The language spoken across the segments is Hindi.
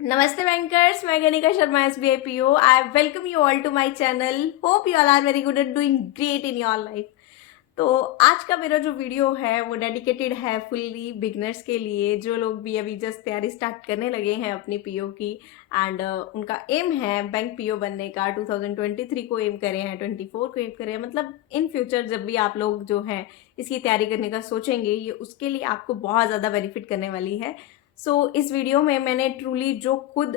Namaste bankers, मैं Kanika Sharma SBIPO. I welcome you all to my channel. Hope you all are very good and doing great in your life. तो आज का मेरा जो वीडियो है वो डेडिकेटेड है फुल्ली बिगनर्स के लिए, जो लोग भी अभी जस्ट तैयारी स्टार्ट करने लगे हैं अपनी पीओ की एंड उनका एम है बैंक पीओ बनने का। 2023 को एम करे हैं, 24 को एम करे हैं, मतलब इन फ्यूचर जब भी आप लोग जो है इसकी तैयारी करने का सोचेंगे, ये उसके लिए आपको बहुत ज़्यादा बेनिफिट करने वाली है। इस वीडियो में मैंने ट्रूली जो खुद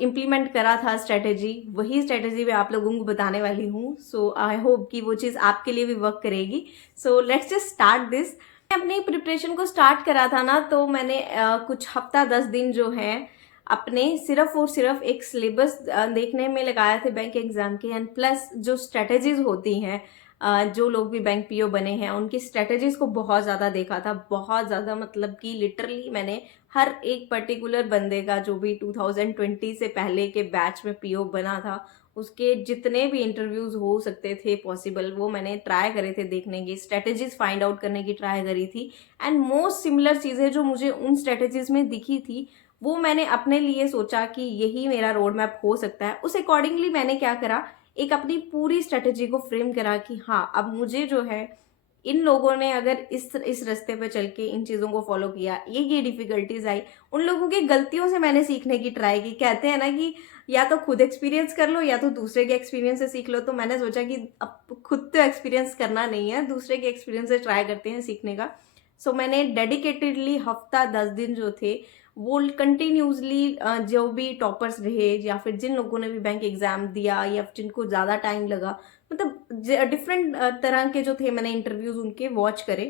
इम्प्लीमेंट करा था स्ट्रेटेजी, वही स्ट्रेटेजी मैं आप लोगों को बताने वाली हूँ। आई होप कि वो चीज़ आपके लिए भी वर्क करेगी। Let's just start this. अपनी प्रिपरेशन को स्टार्ट करा था ना, तो मैंने कुछ हफ्ता 10 दिन जो है अपने सिर्फ और सिर्फ एक सिलेबस देखने में लगाए थे बैंक एग्जाम के, एंड प्लस जो स्ट्रेटेजीज होती हैं, जो लोग भी बैंक पीओ बने हैं उनकी स्ट्रेटेजीज को बहुत ज़्यादा देखा था, बहुत ज़्यादा। मतलब कि लिटरली मैंने हर एक पर्टिकुलर बंदे का जो भी 2020 से पहले के बैच में पीओ बना था, उसके जितने भी इंटरव्यूज़ हो सकते थे पॉसिबल, वो मैंने ट्राई करे थे देखने की, स्ट्रेटेजीज फाइंड आउट करने की ट्राई करी थी। एंड मोस्ट सिमिलर चीज़ें जो मुझे उन स्ट्रेटेजीज में दिखी थी, वो मैंने अपने लिए सोचा कि यही मेरा रोड मैप हो सकता है। उस अकॉर्डिंगली मैंने क्या करा, एक अपनी पूरी स्ट्रेटेजी को फ्रेम करा कि हाँ, अब मुझे जो है इन लोगों ने अगर इस रास्ते पे चल के इन चीज़ों को फॉलो किया, ये डिफिकल्टीज आई, उन लोगों की गलतियों से मैंने सीखने की ट्राई की। कहते हैं ना कि या तो खुद एक्सपीरियंस कर लो या तो दूसरे के एक्सपीरियंस से सीख लो। तो मैंने सोचा कि अब खुद तो एक्सपीरियंस करना नहीं है, दूसरे के एक्सपीरियंस से ट्राई करते हैं सीखने का। मैंने डेडिकेटेडली हफ्ता 10 दिन जो थे वो कंटिन्यूसली, जो भी टॉपर्स रहे या फिर जिन लोगों ने भी बैंक एग्जाम दिया या जिनको ज़्यादा टाइम लगा, मतलब डिफरेंट तरह के जो थे, मैंने इंटरव्यूज उनके वॉच करे,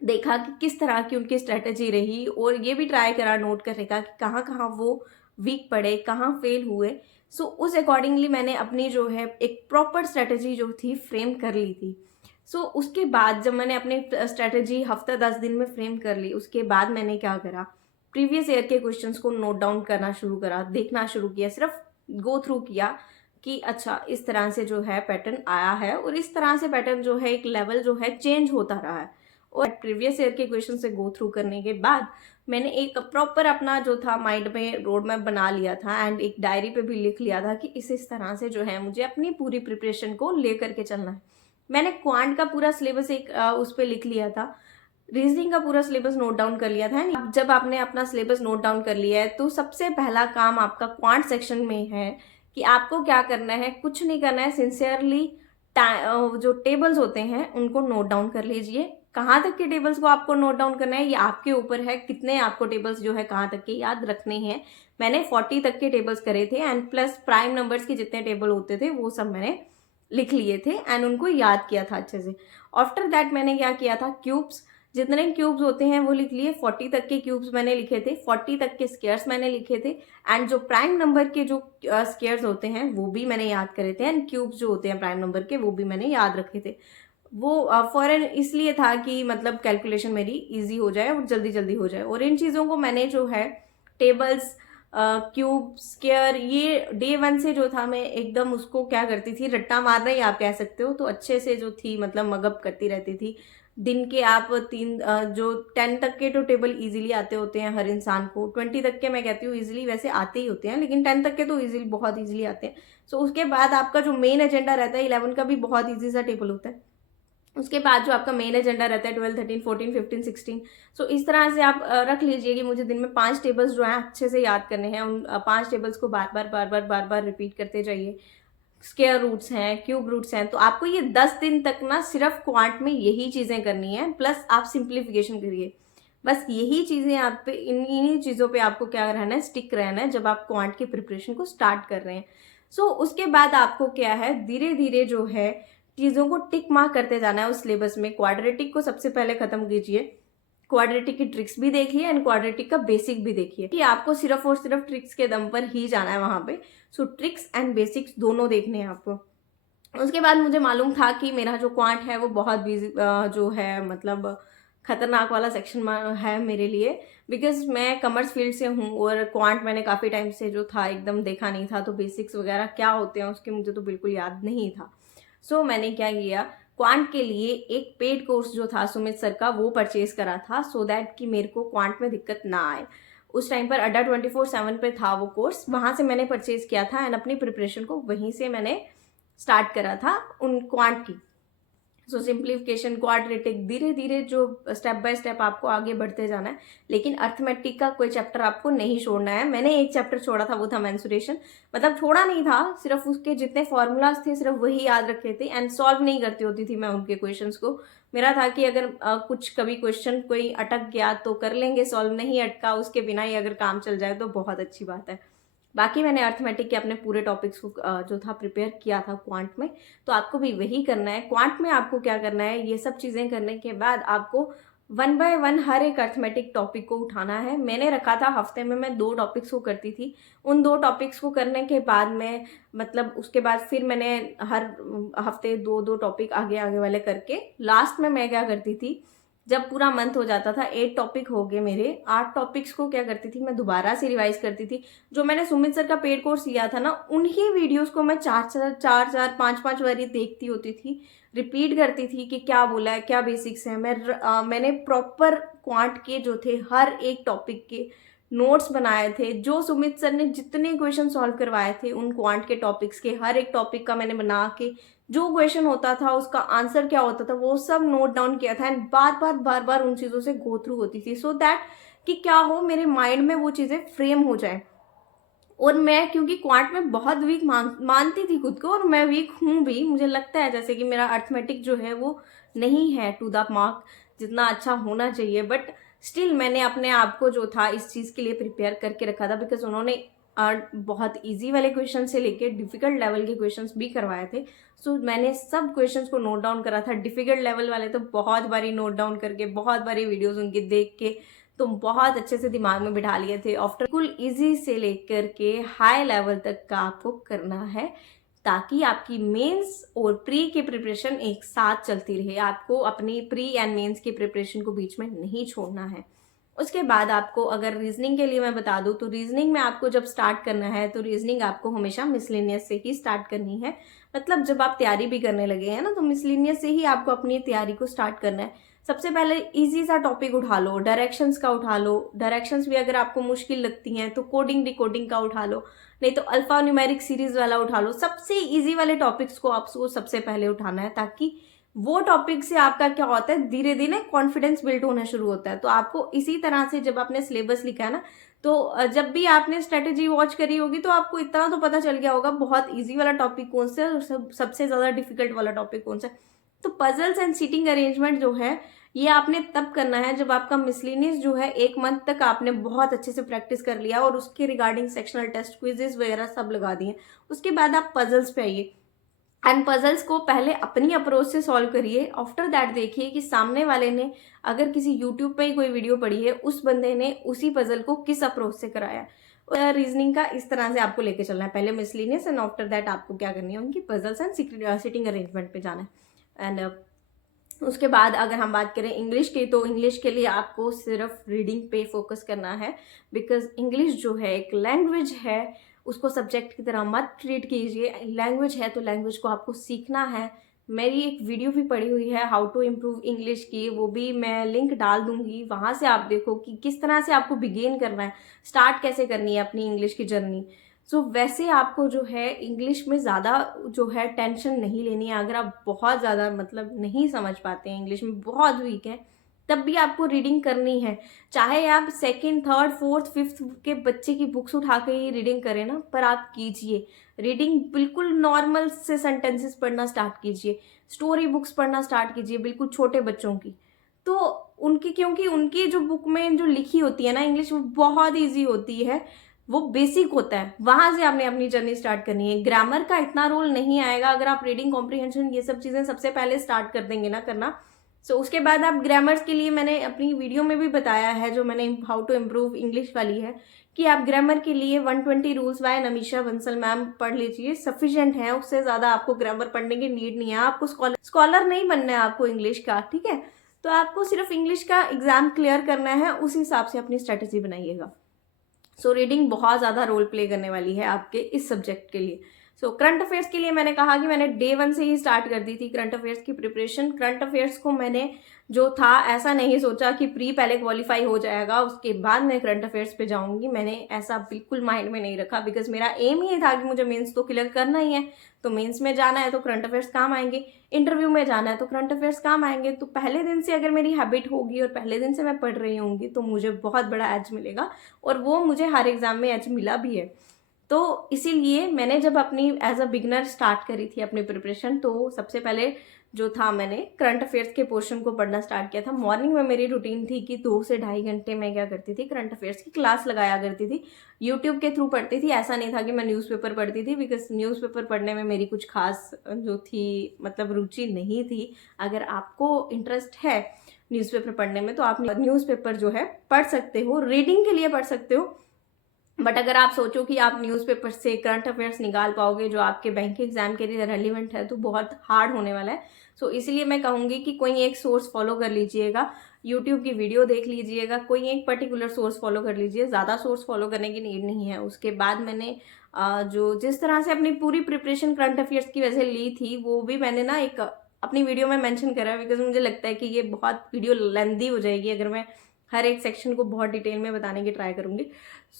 देखा कि किस तरह की उनकी स्ट्रेटेजी रही, और ये भी ट्राई करा नोट करने का कि कहाँ कहाँ वो वीक पड़े, कहाँ फेल हुए। उस अकॉर्डिंगली मैंने अपनी जो है एक प्रॉपर स्ट्रेटेजी जो थी फ्रेम कर ली थी। उसके बाद जब मैंने अपनी स्ट्रेटेजी हफ्ता 10 दिन में फ्रेम कर ली, उसके बाद मैंने क्या करा, प्रीवियस ईयर के क्वेश्चंस को नोट डाउन करना शुरू करा, देखना शुरू किया, सिर्फ गो थ्रू किया कि अच्छा इस तरह से जो है पैटर्न आया है, और इस तरह से पैटर्न जो है एक लेवल जो है चेंज होता रहा है। और प्रीवियस ईयर के क्वेश्चन से गो थ्रू करने के बाद मैंने एक प्रॉपर अपना जो था माइंड में रोड मैप बना लिया था, एंड एक डायरी पे भी लिख लिया था कि इस तरह से जो है मुझे अपनी पूरी प्रिपरेशन को लेकर के चलना है। मैंने क्वांट का पूरा सिलेबस एक उस पर लिख लिया था, रीजनिंग का पूरा सिलेबस नोट डाउन कर लिया था। अब जब आपने अपना सिलेबस नोट डाउन कर लिया है, तो सबसे पहला काम आपका क्वांट सेक्शन में है कि आपको क्या करना है, कुछ नहीं करना है, सिंसियरली जो टेबल्स होते हैं उनको नोट डाउन कर लीजिए। कहाँ तक के टेबल्स को आपको नोट डाउन करना है ये आपके ऊपर है, कितने आपको टेबल्स जो है कहाँ तक के याद रखने हैं। मैंने 40 तक के टेबल्स करे थे, एंड प्लस प्राइम नंबर्स के जितने टेबल होते थे वो सब मैंने लिख लिए थे एंड उनको याद किया था अच्छे से। आफ्टर दैट मैंने क्या किया था, क्यूब्स, जितने क्यूब्स होते हैं वो लिख लिए। 40 तक के क्यूब्स मैंने लिखे थे, 40 तक के स्क्वायर्स मैंने लिखे थे, एंड जो प्राइम नंबर के जो स्क्वायर्स होते हैं वो भी मैंने याद करे थे, एंड क्यूब्स जो होते हैं प्राइम नंबर के वो भी मैंने याद रखे थे। वो फॉरन इसलिए था कि मतलब कैलकुलेशन मेरी इजी हो जाए और जल्दी जल्दी हो जाए। और इन चीज़ों को मैंने जो है टेबल्स, क्यूब, स्क्वायर, ये डे 1 से जो था मैं एकदम उसको क्या करती थी, रट्टा मारना ही आप कह सकते हो, तो अच्छे से जो थी मतलब मगअप करती रहती थी। दिन के आप जो 10 तक के तो टेबल इजीली आते होते हैं हर इंसान को, 20 तक के मैं कहती हूँ इजीली वैसे आते ही होते हैं, लेकिन 10 तक के तो इजीली, बहुत इजीली आते हैं। उसके बाद आपका जो मेन एजेंडा रहता है 11 का भी बहुत ईजी सा टेबल होता है। उसके बाद जो आपका मेन एजेंडा रहता है 12, 13, 14, 15, 16। इस तरह से आप रख लीजिए कि मुझे दिन में 5 टेबल्स जो हैं अच्छे से याद करने हैं। उन 5 टेबल्स को बार बार बार बार बार बार रिपीट करते जाइए। स्क्वायर रूट्स हैं, क्यूब रूट्स हैं, तो आपको ये 10 दिन तक ना सिर्फ क्वांट में यही चीज़ें करनी है, प्लस आप सिंप्लीफिकेशन करिए। बस यही चीज़ें आप पे, इन्हीं चीज़ों पे आपको क्या रहना है, स्टिक रहना है जब आप क्वांट की प्रिपरेशन को स्टार्ट कर रहे हैं। उसके बाद आपको क्या है, धीरे धीरे जो है चीज़ों को टिक मार्क करते जाना है उस सिलेबस में। क्वाड्रेटिक को सबसे पहले खत्म कीजिए, क्वाड्रेटिक की ट्रिक्स भी देखिए एंड क्वाड्रेटिक का बेसिक भी देखिए, कि आपको सिर्फ और सिर्फ ट्रिक्स के दम पर ही जाना है वहां पे। ट्रिक्स एंड बेसिक्स दोनों देखने हैं आपको। उसके बाद मुझे मालूम था कि मेरा जो क्वांट है वो बहुत बिजी जो है मतलब खतरनाक वाला सेक्शन है मेरे लिए, बिकॉज मैं कॉमर्स फील्ड से हूँ और क्वांट मैंने काफ़ी टाइम से जो था एकदम देखा नहीं था, तो बेसिक्स वगैरह क्या होते हैं उसके मुझे तो बिल्कुल याद नहीं था। मैंने क्या किया, क्वांट के लिए एक पेड कोर्स जो था सुमित सर का वो परचेज करा था, सो दैट कि मेरे को क्वांट में दिक्कत ना आए। उस टाइम पर अड्डा 24/7 पे था वो कोर्स, वहाँ से मैंने परचेज किया था एंड अपनी प्रिपरेशन को वहीं से मैंने स्टार्ट करा था उन क्वांट की। सो सिंप्लीफिकेशन, क्वाड्रेटिक, धीरे धीरे जो स्टेप बाय स्टेप आपको आगे बढ़ते जाना है, लेकिन अर्थमेटिक का कोई चैप्टर आपको नहीं छोड़ना है। मैंने एक चैप्टर छोड़ा था, वो था मेंसुरेशन, मतलब छोड़ा नहीं था, सिर्फ उसके जितने फॉर्मूलाज थे सिर्फ वही याद रखे थे एंड सॉल्व नहीं करती होती थी मैं उनके क्वेश्चंस को। मेरा था कि अगर कुछ कभी क्वेश्चन कोई अटक गया तो कर लेंगे सॉल्व, नहीं अटका उसके बिना ही अगर काम चल जाए तो बहुत अच्छी बात है। बाकी मैंने अर्थमेटिक के अपने पूरे टॉपिक्स को जो था प्रिपेयर किया था क्वांट में, तो आपको भी वही करना है। क्वांट में आपको क्या करना है, ये सब चीज़ें करने के बाद आपको 1 बाय 1 हर एक अर्थमेटिक टॉपिक को उठाना है। मैंने रखा था हफ्ते में मैं 2 टॉपिक्स को करती थी। उन 2 टॉपिक्स को करने के बाद में मतलब उसके बाद फिर मैंने हर हफ्ते 2-2 टॉपिक आगे आगे वाले करके लास्ट में मैं क्या करती थी, जब पूरा मंथ हो जाता था 8 टॉपिक हो गए मेरे, 8 टॉपिक्स को क्या करती थी मैं दोबारा से रिवाइज करती थी। जो मैंने सुमित सर का पेड कोर्स लिया था ना, उन्हीं वीडियोस को मैं 4-4 5-5 बारी देखती होती थी, रिपीट करती थी कि क्या बोला है, क्या बेसिक्स है। मैंने प्रॉपर क्वांट के जो थे हर एक टॉपिक के नोट्स बनाए थे। जो सुमित सर ने जितने क्वेश्चन सॉल्व करवाए थे उन क्वांट के टॉपिक्स के, हर एक टॉपिक का मैंने बना के जो क्वेश्चन होता था उसका आंसर क्या होता था वो सब नोट डाउन किया था एंड बार बार उन चीज़ों से गो थ्रू होती थी, सो दैट कि क्या हो मेरे माइंड में वो चीज़ें फ्रेम हो जाए। और मैं क्योंकि क्वांट में बहुत वीक मानती थी खुद को, और मैं वीक हूँ भी, मुझे लगता है जैसे कि मेरा अर्थमेटिक जो है वो नहीं है टू द मार्क जितना अच्छा होना चाहिए, बट स्टिल मैंने अपने आप को जो था इस चीज़ के लिए प्रिपेयर करके रखा था, बिकॉज उन्होंने बहुत इजी वाले क्वेश्चन से लेके डिफिकल्ट लेवल के क्वेश्चंस भी करवाए थे। सो मैंने सब क्वेश्चंस को नोट डाउन करा था। डिफिकल्ट लेवल वाले तो बहुत बारी नोट डाउन करके, बहुत बारी वीडियोस उनके देख के तो बहुत अच्छे से दिमाग में बिठा लिए थे। आफ्टर कुल इजी से लेकर के हाई लेवल तक का आपको करना है, ताकि आपकी मेंस और प्री की प्रिपरेशन एक साथ चलती रहे। आपको अपनी प्री एंड मेंस की प्रिपरेशन को बीच में नहीं छोड़ना है। उसके बाद आपको अगर रीजनिंग के लिए मैं बता दूं तो रीजनिंग में आपको जब स्टार्ट करना है तो रीजनिंग आपको हमेशा मिसलेनियस से ही स्टार्ट करनी है। मतलब जब आप तैयारी भी करने लगे हैं ना, तो मिसलेनियस से ही आपको अपनी तैयारी को स्टार्ट करना है। सबसे पहले इजी सा टॉपिक उठा लो, डायरेक्शंस का उठा लो। डायरेक्शंस भी अगर आपको मुश्किल लगती हैं तो कोडिंग डिकोडिंग का उठा लो, नहीं तो अल्फा न्यूमेरिक सीरीज वाला उठा लो। सबसे इजी वाले टॉपिक्स को आपको सबसे पहले उठाना है, ताकि वो टॉपिक से आपका क्या होता है धीरे धीरे कॉन्फिडेंस बिल्ड होना शुरू होता है। तो आपको इसी तरह से जब आपने सिलेबस लिखा है ना, तो जब भी आपने स्ट्रेटेजी वॉच करी होगी तो आपको इतना तो पता चल गया होगा बहुत इजी वाला टॉपिक कौन सा है और सबसे ज़्यादा डिफिकल्ट वाला टॉपिक कौन सा है। तो पजल्स एंड सीटिंग अरेंजमेंट जो है ये आपने तब करना है जब आपका मिसलेनियस जो है 1 मंथ तक आपने बहुत अच्छे से प्रैक्टिस कर लिया और उसके रिगार्डिंग सेक्शनल टेस्ट क्विजेस वगैरह सब लगा दिए। उसके बाद आप पजल्स पे आइए एंड पजल्स को पहले अपनी अप्रोच से सॉल्व करिए। आफ्टर दैट देखिए कि सामने वाले ने अगर किसी यूट्यूब पे ही कोई वीडियो पढ़ी है, उस बंदे ने उसी पजल को किस अप्रोच से कराया। रीजनिंग का इस तरह से आपको लेके चलना है, पहले मिसलेनियस एंड आफ्टर दैट आपको क्या करनी है, उनकी पजल्स एंड सिटिंग अरेंजमेंट पे जाना है। एंड उसके बाद अगर हम बात करें इंग्लिश की, तो इंग्लिश के लिए आपको सिर्फ रीडिंग पे फोकस करना है, बिकॉज इंग्लिश जो है एक लैंग्वेज है, उसको सब्जेक्ट की तरह मत ट्रीट कीजिए। लैंग्वेज है तो लैंग्वेज को आपको सीखना है। मेरी एक वीडियो भी पड़ी हुई है हाउ टू इम्प्रूव इंग्लिश की, वो भी मैं लिंक डाल दूंगी, वहाँ से आप देखो कि किस तरह से आपको बिगेन करना है, स्टार्ट कैसे करनी है अपनी इंग्लिश की जर्नी। सो वैसे आपको जो है इंग्लिश में ज़्यादा जो है टेंशन नहीं लेनी है। अगर आप बहुत ज़्यादा मतलब नहीं समझ पाते हैं, इंग्लिश में बहुत वीक है, तब भी आपको रीडिंग करनी है। चाहे आप 2nd, 3rd, 4th, 5th के बच्चे की बुक्स उठा के ही रीडिंग करें ना, पर आप कीजिए रीडिंग। बिल्कुल नॉर्मल से सेंटेंसेस पढ़ना स्टार्ट कीजिए, स्टोरी बुक्स पढ़ना स्टार्ट कीजिए, बिल्कुल छोटे बच्चों की। तो उनकी, क्योंकि उनकी जो बुक में जो लिखी होती है ना इंग्लिश, वो बहुत ईजी होती है, वो बेसिक होता है, वहाँ से आपने अपनी जर्नी स्टार्ट करनी है। ग्रामर का इतना रोल नहीं आएगा अगर आप रीडिंग कॉम्प्रीहेंशन ये सब चीज़ें सबसे पहले स्टार्ट कर देंगे ना करना। सो उसके बाद आप ग्रामर्स के लिए मैंने अपनी वीडियो में भी बताया है, जो मैंने हाउ टू इम्प्रूव इंग्लिश वाली है, कि आप ग्रामर के लिए 120 rules bye Namisha Bansal ma'am पढ़ लीजिए, सफिशिएंट है। उससे ज़्यादा आपको ग्रामर पढ़ने की नीड नहीं है। आपको स्कॉलर नहीं बनना है आपको इंग्लिश का, ठीक है। तो आपको सिर्फ इंग्लिश का एग्जाम क्लियर करना है, उस हिसाब से अपनी स्ट्रेटेजी बनाइएगा। सो रीडिंग बहुत ज़्यादा रोल प्ले करने वाली है आपके इस सब्जेक्ट के लिए। सो करंट अफेयर्स के लिए मैंने कहा कि मैंने डे 1 से ही स्टार्ट कर दी थी करंट अफेयर्स की प्रिपरेशन। करंट अफेयर्स को मैंने जो था ऐसा नहीं सोचा कि प्री पहले क्वालिफाई हो जाएगा उसके बाद मैं करंट अफेयर्स पे जाऊंगी, मैंने ऐसा बिल्कुल माइंड में नहीं रखा, बिकॉज मेरा एम ही था कि मुझे मेंस तो क्लियर करना ही है। तो मेंस में जाना है तो करंट अफेयर्स काम आएंगे, इंटरव्यू में जाना है तो करंट अफेयर्स काम आएंगे। तो पहले दिन से अगर मेरी हैबिट होगी और पहले दिन से मैं पढ़ रही होंगी तो मुझे बहुत बड़ा एज मिलेगा, और वो मुझे हर एग्जाम में एज मिला भी है। तो इसीलिए मैंने जब अपनी एज अ बिगनर स्टार्ट करी थी अपनी प्रिपरेशन, तो सबसे पहले जो था मैंने करंट अफेयर्स के पोर्शन को पढ़ना स्टार्ट किया था। मॉर्निंग में मेरी रूटीन थी कि 2 से ढाई घंटे मैं क्या करती थी, करंट अफेयर्स की क्लास लगाया करती थी, यूट्यूब के थ्रू पढ़ती थी। ऐसा नहीं था कि मैं न्यूज़पेपर पढ़ती थी, बिकॉज न्यूज़पेपर पढ़ने में मेरी कुछ खास जो थी मतलब रुचि नहीं थी। अगर आपको इंटरेस्ट है न्यूज़पेपर पढ़ने में तो आप न्यूज़पेपर जो है पढ़ सकते हो, रीडिंग के लिए पढ़ सकते हो। बट अगर आप सोचो कि आप न्यूज़पेपर से करंट अफेयर्स निकाल पाओगे जो आपके बैंक एग्जाम के लिए रेलिवेंट है, तो बहुत हार्ड होने वाला है। सो इसलिए मैं कहूँगी कि कोई एक सोर्स फॉलो कर लीजिएगा, यूट्यूब की वीडियो देख लीजिएगा, कोई एक पर्टिकुलर सोर्स फॉलो कर लीजिए, ज़्यादा सोर्स फॉलो करने की नीड नहीं है। उसके बाद मैंने जो जिस तरह से अपनी पूरी प्रिपरेशन करंट अफेयर्स की वजह से ली थी, वो भी मैंने ना एक अपनी वीडियो में मेंशन करा है, बिकॉज मुझे लगता है कि ये बहुत वीडियो लेंदी हो जाएगी अगर मैं हर एक सेक्शन को बहुत डिटेल में बताने की ट्राई करूँगी।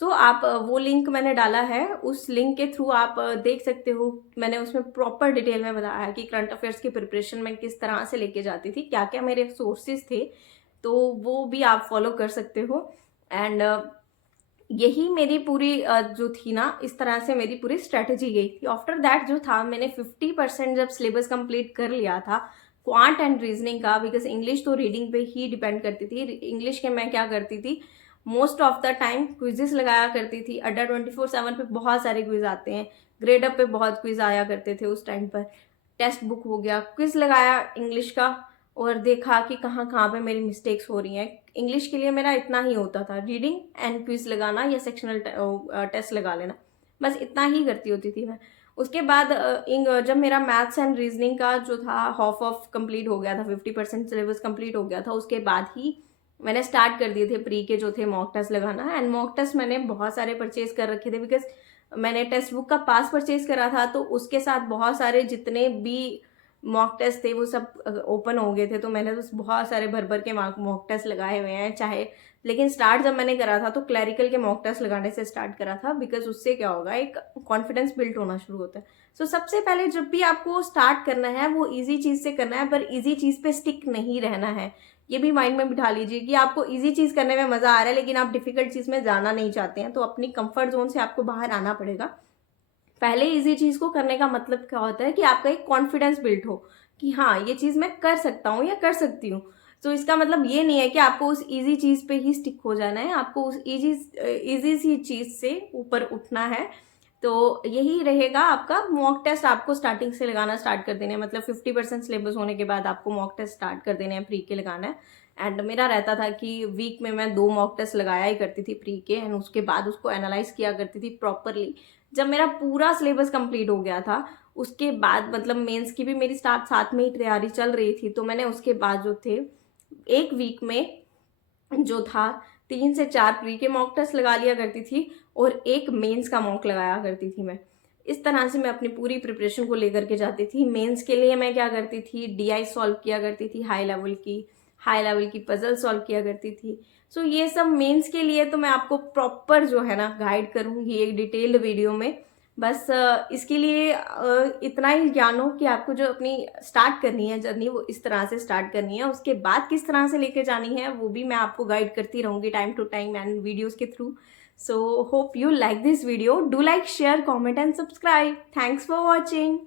सो आप वो लिंक मैंने डाला है, उस लिंक के थ्रू आप देख सकते हो। मैंने उसमें प्रॉपर डिटेल में बताया है कि करंट अफेयर्स की प्रिपरेशन में किस तरह से लेके जाती थी, क्या क्या मेरे सोर्सेज थे, तो वो भी आप फॉलो कर सकते हो। एंड यही मेरी पूरी जो थी ना, इस तरह से मेरी पूरी स्ट्रेटेजी गई थी। आफ्टर दैट जो था मैंने 50% जब सिलेबस कंप्लीट कर लिया था क्वांट एंड रीजनिंग का, बिकॉज इंग्लिश तो रीडिंग पे ही डिपेंड करती थी। इंग्लिश के मैं क्या करती थी, most of the time quizzes लगाया करती थी। अड्डा 24/7 पे बहुत सारे क्विज आते हैं, ग्रेड अप पे बहुत क्विज आया करते थे उस टाइम पर। टेक्स्ट बुक हो गया, क्विज लगाया इंग्लिश का और देखा कि कहाँ कहाँ पे मेरी मिस्टेक्स हो रही हैं। इंग्लिश के लिए मेरा इतना ही होता था, रीडिंग एंड क्विज लगाना या सेक्शनल टेस्ट लगा लेना, बस इतना ही करती होती थी मैं। उसके बाद जब मेरा मैथ्स एंड रीजनिंग का जो था हाफ ऑफ कंप्लीट हो गया था, 50% सिलेबस कंप्लीट हो गया था, उसके बाद ही मैंने स्टार्ट कर दिए थे प्री के जो थे मॉक टेस्ट लगाना। एंड मॉक टेस्ट मैंने बहुत सारे परचेज कर रखे थे, बिकॉज मैंने टेक्स्ट बुक का पास परचेज करा था, तो उसके साथ बहुत सारे जितने भी मॉक टेस्ट थे वो सब ओपन हो गए थे। तो मैंने तो बहुत सारे भर भर के मॉक टेस्ट लगाए हुए हैं चाहे। लेकिन स्टार्ट जब मैंने करा था तो क्लैरिकल के मॉक टेस्ट लगाने से स्टार्ट करा था, बिकॉज उससे क्या होगा, एक कॉन्फिडेंस बिल्ड होना शुरू होता है। सो सबसे पहले जब भी आपको स्टार्ट करना है वो इजी चीज़ से करना है, पर इजी चीज़ पे स्टिक नहीं रहना है। ये भी माइंड में बिठा लीजिए कि आपको इजी चीज़ करने में मज़ा आ रहा है लेकिन आप डिफिकल्ट चीज़ में जाना नहीं चाहते हैं, तो अपनी कंफर्ट जोन से आपको बाहर आना पड़ेगा। पहले इजी चीज़ को करने का मतलब क्या होता है कि आपका एक कॉन्फिडेंस बिल्ड हो कि हाँ ये चीज़ मैं कर सकता हूँ या कर सकती हूँ। तो इसका मतलब ये नहीं है कि आपको उस इजी चीज़ पे ही स्टिक हो जाना है, आपको उस इजी सी चीज़ से ऊपर उठना है। तो यही रहेगा आपका मॉक टेस्ट, आपको स्टार्टिंग से लगाना स्टार्ट कर देना है, मतलब 50% सिलेबस होने के बाद आपको मॉक टेस्ट स्टार्ट कर देने हैं, प्री के लगाना है। एंड मेरा रहता था कि वीक में मैं 2 मॉक टेस्ट लगाया ही करती थी प्री के, एंड उसके बाद उसको एनालाइज किया करती थी प्रॉपरली। जब मेरा पूरा सिलेबस कंप्लीट हो गया था उसके बाद, मतलब मेंस की भी मेरी साथ में ही तैयारी चल रही थी, तो मैंने उसके बाद जो थे एक वीक में जो था 3 से 4 प्री के मॉक टेस्ट लगा लिया करती थी और एक मेंस का मॉक लगाया करती थी मैं। इस तरह से मैं अपनी पूरी प्रिपरेशन को लेकर के जाती थी। मेंस के लिए मैं क्या करती थी, डीआई सॉल्व किया करती थी, हाई लेवल की पजल सॉल्व किया करती थी। सो ये सब मेंस के लिए तो मैं आपको प्रॉपर जो है ना गाइड करूँगी एक डिटेल्ड वीडियो में। बस इसके लिए इतना ही ज्ञान हो कि आपको जो अपनी स्टार्ट करनी है जर्नी वो इस तरह से स्टार्ट करनी है, उसके बाद किस तरह से लेके जानी है वो भी मैं आपको गाइड करती रहूँगी time to time and videos के through. So hope you like this video. Do like, share, comment and subscribe. Thanks for watching.